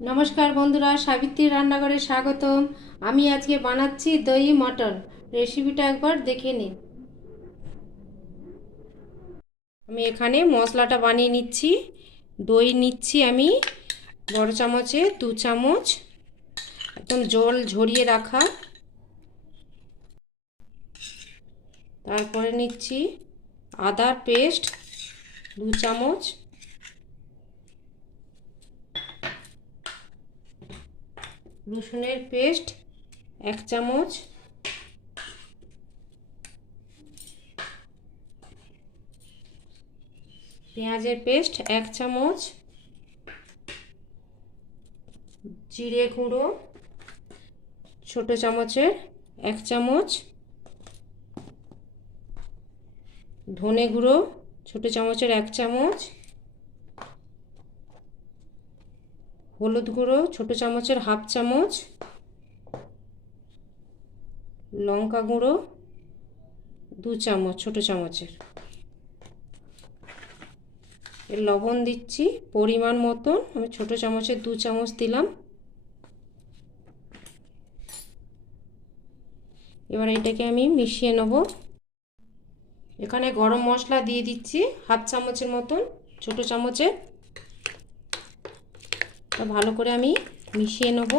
नमस्कार बंधुरा सावित्री रान्नाघरे स्वागतम। आमी आज के बानाচ্ছি दही मटन। रेसिपिटा एक बार देखे निन। आमी एखाने मशलाटा बानिये निচ্ছি। दही निচ্ছি आमी बड़ चामचे 2 चामच एकदम जल झरिए रखा। तारपरे निচ্ছি आदार पेस्ट 2 चामच, रसुनेर पेस्ट 1 चामच, पेঁয়াজের पेस्ट 1 चामच, जिरे गुঁড়ো छोटो चामचेर 1 चामच, धने गुঁড়ো छोटो चामचेर 1 चामच, हलुद गुঁড়ো छोटो चामचेर हाफ चामच, लंका गुঁড়ো 2 चामच छोटो चामचेर, लवण दिচ্ছি परिमाण मतन। আমি ছোট চামচে 2 চামচ দিলাম। এবার এটাকে আমি মিশিয়ে নেব। এখানে গরম মশলা দিয়ে দিচ্ছি হাফ চামচের মতন ছোট চামচে। এটা ভালো করে আমি মিশিয়ে নেব।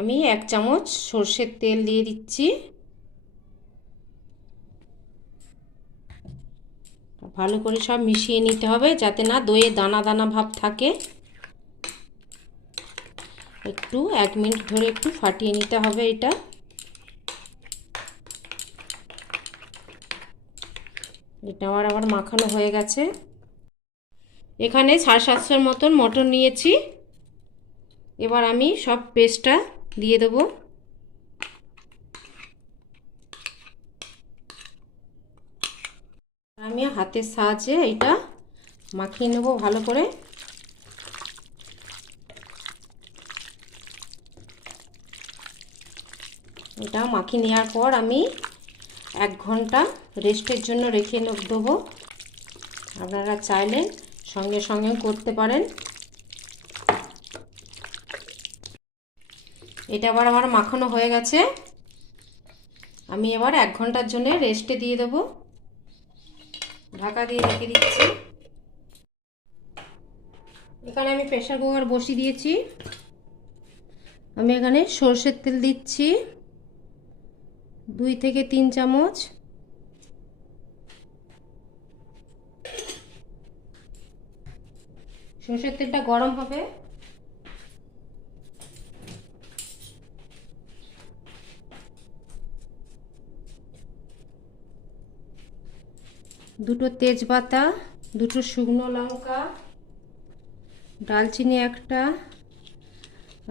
আমি 1 চামচ সরষের তেল দিয়ে দিচ্ছি। ভালো করে সব মিশিয়ে নিতে হবে যাতে না দইয়ে দানা দানা ভাব থাকে। একটু 1 মিনিট ধরে একটু ফাটিয়ে নিতে হবে এটা। এটা আবার মাখানো হয়ে গেছে। এখানে 750 মতন মটন নিয়েছি। এবার আমি সব পেস্টটা দিয়ে দেব। আমি হাতের সাহায্যে এটা মাখিয়ে নেব ভালো করে। এটা মাখিয়ে নেওয়ার পর আমি 1 ঘন্টা রেস্টের জন্য রেখে দেবো। আপনারা চাইলে সঙ্গে সঙ্গে করতে পারেন। এটা আবার আমার মাখানো হয়ে গেছে। আমি এবার 1 ঘন্টার জন্য রেস্টে দিয়ে দেবো। ঢাকা দিয়ে রেখে দিচ্ছি। এখানে আমি প্রেসার কুকার বসিয়ে দিয়েছি। আমি এখানে সরষের তেল দিচ্ছি 2 থেকে 3 চামচ। সরষের তেলটা গরম হবে। দুটো তেজপাতা, দুটো শুকনো লঙ্কা, দারচিনি একটা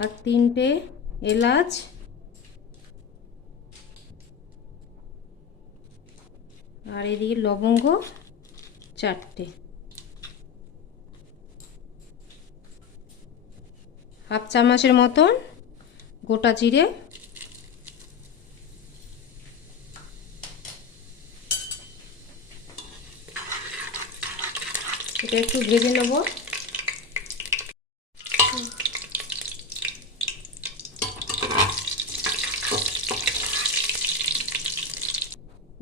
আর 3টে এলাচ, আর এদিকে লবঙ্গ 4টে, হাফ চামচের মতন গোটা জিরে, এটা একটু ভেজে নেব।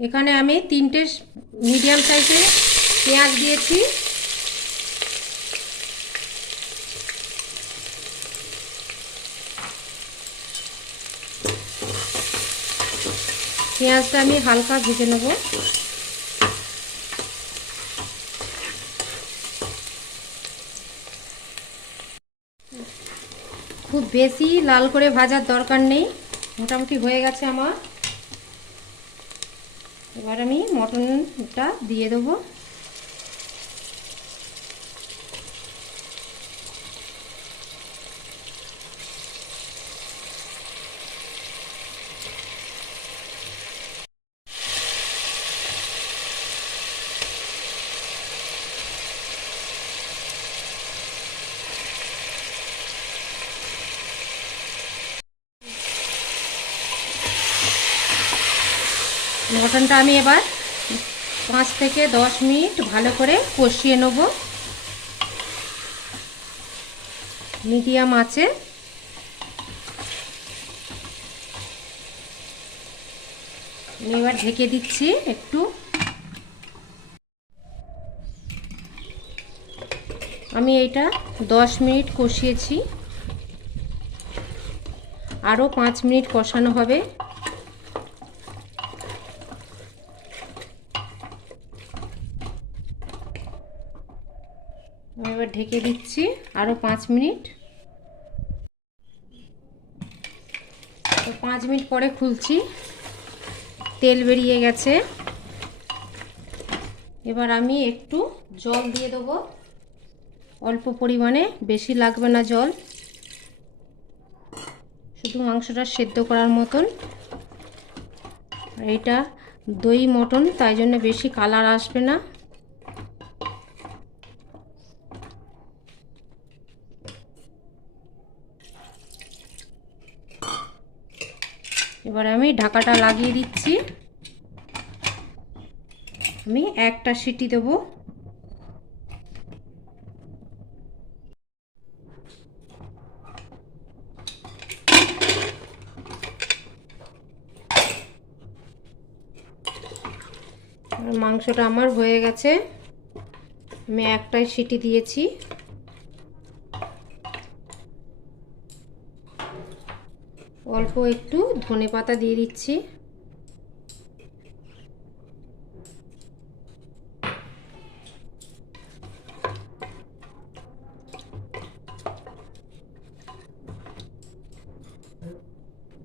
এখানে আমি 3টে মিডিয়াম সাইজের পেঁয়াজ দিয়েছি। পেঁয়াজটা আমি হালকা ভেজে নেব। খুব বেশি লাল করে ভাজার দরকার নেই, মোটামুটি হয়ে গেছে আমার। এবার আমি মটনটা দিয়ে দেবো। মটনটা আমি এবার 5 থেকে 10 মিনিট ভালো করে কষিয়ে নেব মিডিয়াম আঁচে। এবার ঢেকে দিচ্ছি একটু। আমি এটা 10 মিনিট কষিয়েছি, আরও 5 মিনিট কষানো হবে। এবার ঢেকে দিচ্ছি আরও 5 মিনিট। তো 5 মিনিট পরে খুলছি, তেল বেরিয়ে গেছে। এবার আমি একটু জল দিয়ে দেবো, অল্প পরিমাণে, বেশি লাগবে না জল, শুধু মাংসটা সেদ্ধ করার মতন। এটা দই মটন, তাই জন্য বেশি কালার আসবে না। এবার আমি ঢাকাটা লাগিয়ে দিচ্ছি। আমি একটা সিটি দেবো। মাংসটা আমার হয়ে গেছে, আমি একটাই সিটি দিয়েছি। অল্প একটু ধনেপাতা দিয়ে দিচ্ছি।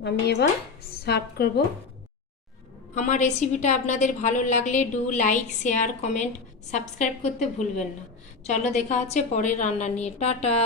আমি এবার সার্ভ করব। আমার রেসিপিটা আপনাদের ভালো লাগলে লাইক, শেয়ার, কমেন্ট, সাবস্ক্রাইব করতে ভুলবেন না। চলো দেখা হচ্ছে পরের রান্না নিয়ে। টাটা।